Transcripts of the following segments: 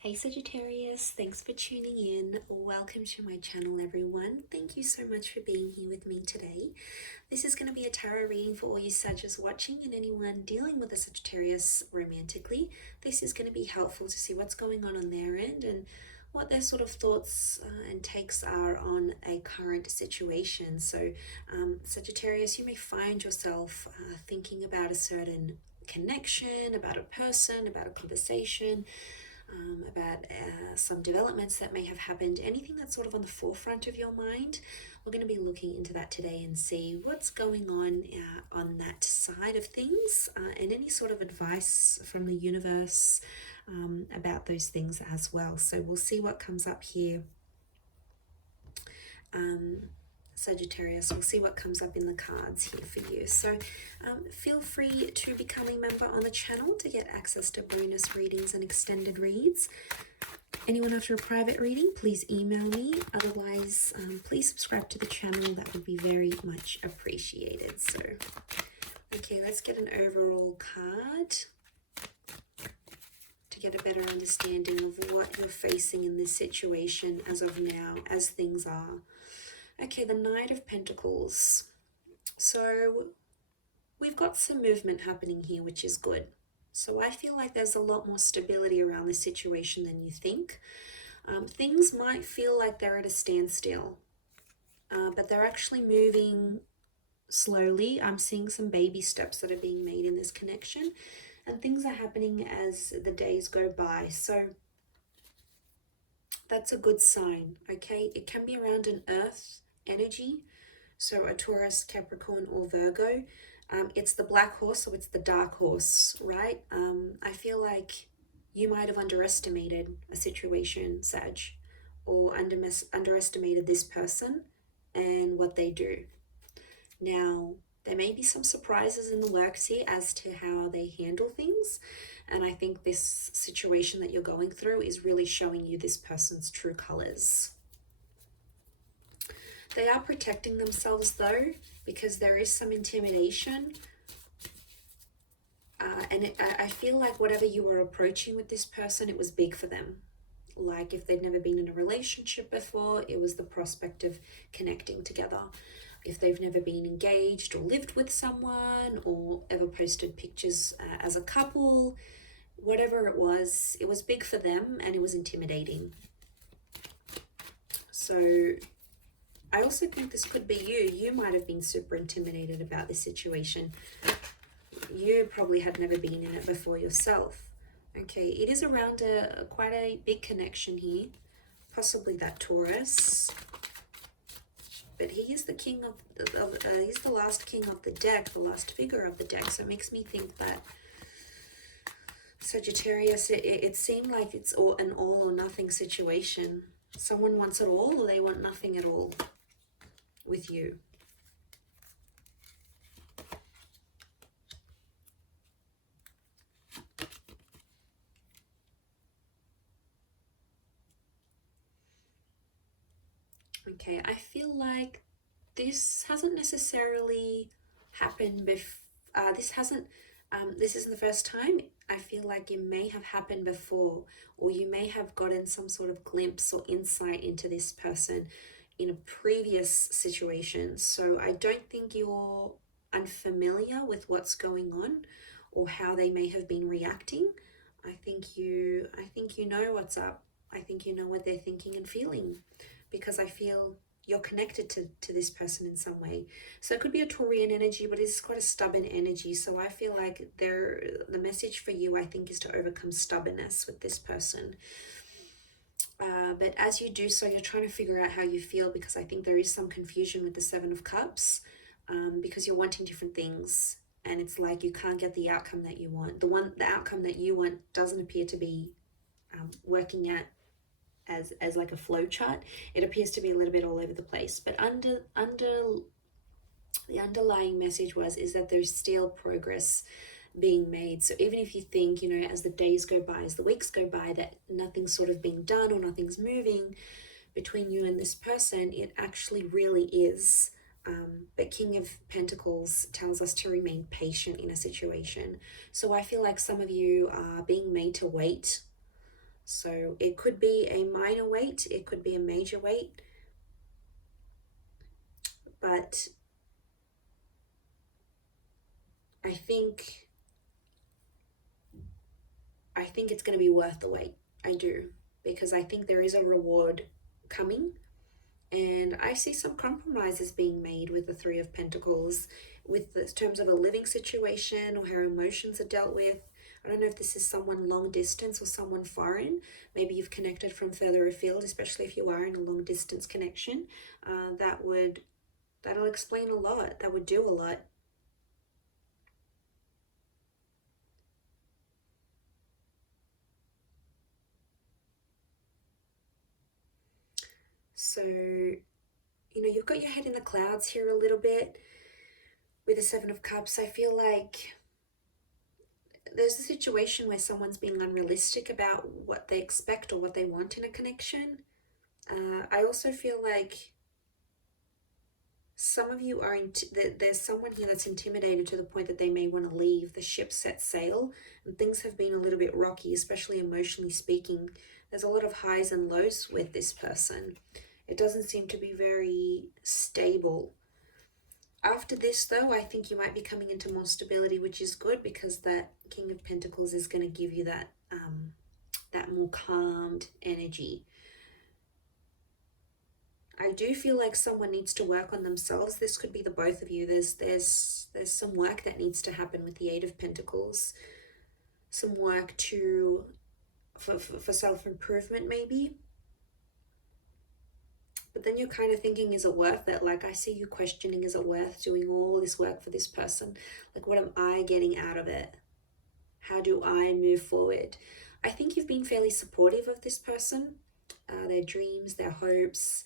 Hey Sagittarius, thanks for tuning in. Welcome to my channel, everyone. Thank you so much for being here with me today. This is going to be a tarot reading for all you Sagittarius watching and anyone dealing with a Sagittarius romantically. This is going to be helpful to see what's going on their end and what their sort of thoughts and takes are on a current situation. So Sagittarius, you may find yourself thinking about a certain connection, about a person, about a conversation, about some developments that may have happened, anything that's sort of on the forefront of your mind. We're going to be looking into that today and see what's going on that side of things, and any sort of advice from the universe about those things as well. So we'll see what comes up here. Sagittarius, we'll see what comes up in the cards here for you. So feel free to become a member on the channel to get access to bonus readings and extended reads. Anyone after a private reading, please email me. Otherwise, please subscribe to the channel. That would be very much appreciated. So, okay, let's get an overall card to get a better understanding of what you're facing in this situation as of now, as things are. Okay, the Knight of Pentacles. So we've got some movement happening here, which is good. So I feel like there's a lot more stability around this situation than you think. Things might feel like they're at a standstill, but they're actually moving slowly. I'm seeing some baby steps that are being made in this connection, and things are happening as the days go by. So that's a good sign, okay? It can be around an earth energy, so a Taurus, Capricorn, or Virgo. It's the black horse, so it's the dark horse, right? I feel like you might have underestimated a situation, Sag, or underestimated this person and what they do. Now, there may be some surprises in the works here as to how they handle things, and I think this situation that you're going through is really showing you this person's true colors. They are protecting themselves though, because there is some intimidation. I feel like whatever you were approaching with this person, it was big for them. Like if they'd never been in a relationship before, it was the prospect of connecting together. If they've never been engaged or lived with someone or ever posted pictures as a couple, whatever it was big for them and it was intimidating. So I also think this could be you. You might have been super intimidated about this situation. You probably had never been in it before yourself. Okay, it is around quite a big connection here. Possibly that Taurus. But he is the king he's the last king of the deck, the last figure of the deck. So it makes me think that Sagittarius, it seemed like it's an all or nothing situation. Someone wants it all or they want nothing at all with you. Okay, I feel like this hasn't necessarily happened before. This isn't the first time. I feel like it may have happened before, or you may have gotten some sort of glimpse or insight into this person in a previous situation. So I don't think you're unfamiliar with what's going on or how they may have been reacting. I think you know what's up. I think you know what they're thinking and feeling, because I feel you're connected to this person in some way. So it could be a Taurian energy, but it's quite a stubborn energy. So I feel like the message for you, I think, is to overcome stubbornness with this person. But as you do so, you're trying to figure out how you feel, because I think there is some confusion with the Seven of Cups, because you're wanting different things. And it's like you can't get the outcome that you want. The outcome that you want doesn't appear to be working out as like a flow chart. It appears to be a little bit all over the place, but under the underlying message is that there's still progress being made. So even if you think, you know, as the days go by, as the weeks go by, that nothing's sort of being done or nothing's moving between you and this person, it actually really is. But King of Pentacles tells us to remain patient in a situation. So I feel like some of you are being made to wait. So it could be a minor weight, it could be a major weight, but I think it's going to be worth the wait. I do, because I think there is a reward coming, and I see some compromises being made with the Three of Pentacles, with the terms of a living situation or how emotions are dealt with. I don't know if this is someone long distance or someone foreign. Maybe you've connected from further afield, especially if you are in a long distance connection. That'll explain a lot. That would do a lot. So, you've got your head in the clouds here a little bit with the Seven of Cups. I feel like there's a situation where someone's being unrealistic about what they expect or what they want in a connection. I also feel like some of you are, there's someone here that's intimidated to the point that they may want to leave. The ship set sail and things have been a little bit rocky, especially emotionally speaking. There's a lot of highs and lows with this person. It doesn't seem to be very stable. After this, though, I think you might be coming into more stability, which is good, because that King of Pentacles is going to give you that that more calmed energy. I do feel like someone needs to work on themselves. This could be the both of you. There's some work that needs to happen with the Eight of Pentacles. Some work for self-improvement, maybe. But then you're kind of thinking, is it worth it? Like, I see you questioning, is it worth doing all this work for this person? Like, what am I getting out of it? How do I move forward? I think you've been fairly supportive of this person, their dreams, their hopes,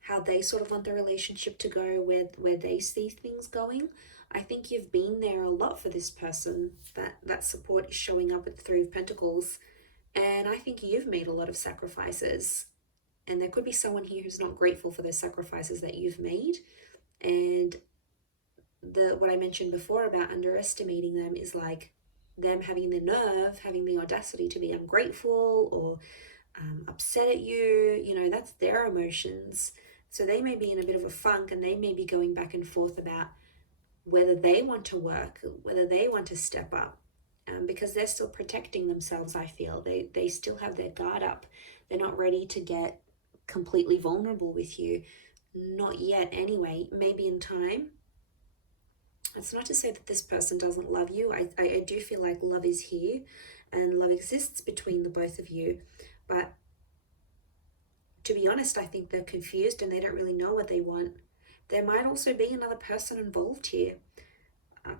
how they sort of want the relationship to go, where they see things going. I think you've been there a lot for this person. That support is showing up with the Three of Pentacles. And I think you've made a lot of sacrifices. And there could be someone here who's not grateful for those sacrifices that you've made. And what I mentioned before about underestimating them is like them having the nerve, having the audacity to be ungrateful or upset at you. That's their emotions. So they may be in a bit of a funk, and they may be going back and forth about whether they want to work, whether they want to step up, because they're still protecting themselves. I feel they still have their guard up. They're not ready to get completely vulnerable with you. Not yet anyway. Maybe in time. It's not to say that this person doesn't love you. I do feel like love is here and love exists between the both of you. But to be honest, I think they're confused and they don't really know what they want. There might also be another person involved here.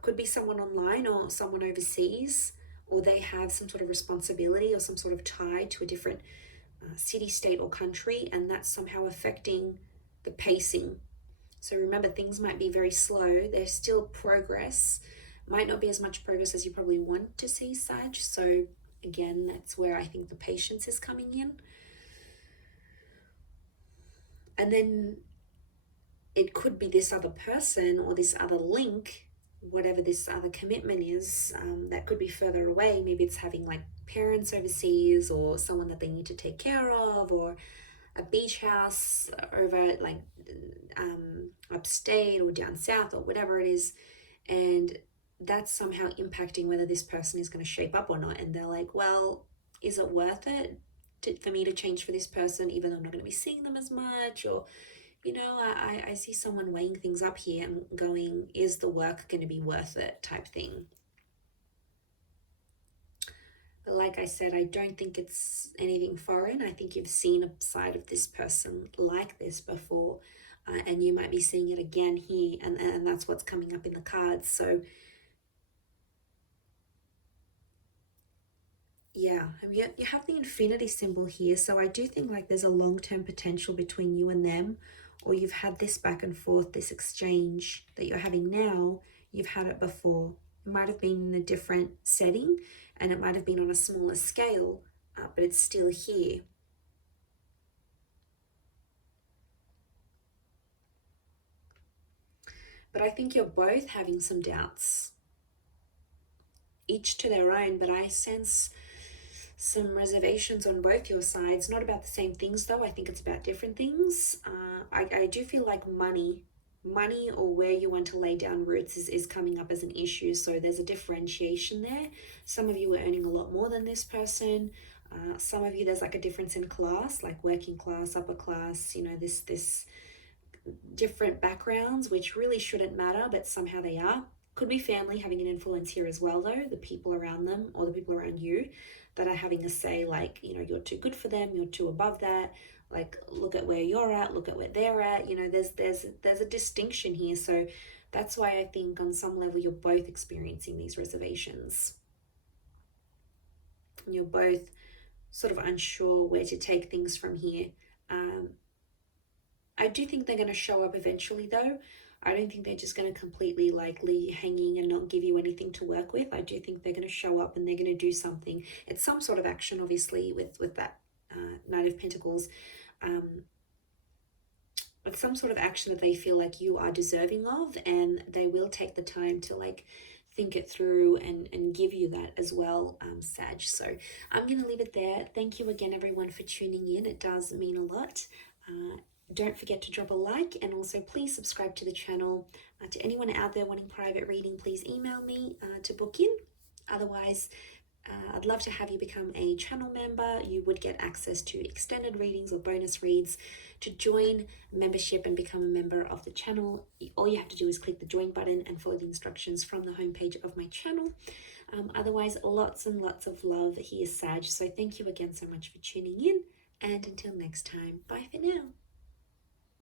Could be someone online or someone overseas, or they have some sort of responsibility or some sort of tie to a different city, state, or country, and that's somehow affecting the pacing. So remember, things might be very slow. There's still progress. Might not be as much progress as you probably want to see, Sag. So again, that's where I think the patience is coming in. And then it could be this other person or this other link, whatever this other commitment is, that could be further away. Maybe it's having like parents overseas, or someone that they need to take care of, or a beach house over like upstate or down south, or whatever it is. And that's somehow impacting whether this person is going to shape up or not. And they're like, well, is it worth it for me to change for this person, even though I'm not going to be seeing them as much? Or I see someone weighing things up here and going, is the work going to be worth it, type thing. But like I said, I don't think it's anything foreign. I think you've seen a side of this person like this before, and you might be seeing it again here, and that's what's coming up in the cards. So yeah, you have the infinity symbol here. So I do think like there's a long-term potential between you and them, or you've had this back and forth, this exchange that you're having now. You've had it before. It might have been in a different setting, and it might have been on a smaller scale, but it's still here. But I think you're both having some doubts, each to their own, but I sense some reservations on both your sides. Not about the same things though. I think it's about different things. I do feel like money or where you want to lay down roots is coming up as an issue. So there's a differentiation there. Some of you are earning a lot more than this person. Some of you, there's like a difference in class, like working class, upper class, you know, this different backgrounds, which really shouldn't matter, but somehow they are. Could be family having an influence here as well, though, the people around them or the people around you that are having a say, like, you know, you're too good for them, you're too above that, like, look at where you're at, look at where they're at, you know, there's a distinction here. So that's why I think on some level you're both experiencing these reservations. You're both sort of unsure where to take things from here. I do think they're going to show up eventually, though. I don't think they're just going to completely like leave you hanging and not give you anything to work with. I do think they're going to show up and they're going to do something. It's some sort of action, obviously, with that Knight of Pentacles. It's some sort of action that they feel like you are deserving of, and they will take the time to like think it through and give you that as well, Sag. So I'm going to leave it there. Thank you again, everyone, for tuning in. It does mean a lot. Don't forget to drop a like, and also please subscribe to the channel. To anyone out there wanting private reading, please email me to book in. Otherwise, I'd love to have you become a channel member. You would get access to extended readings or bonus reads. To join membership and become a member of the channel, all you have to do is click the join button and follow the instructions from the homepage of my channel. Otherwise, lots and lots of love here, Sag. So thank you again so much for tuning in, and until next time, bye for now.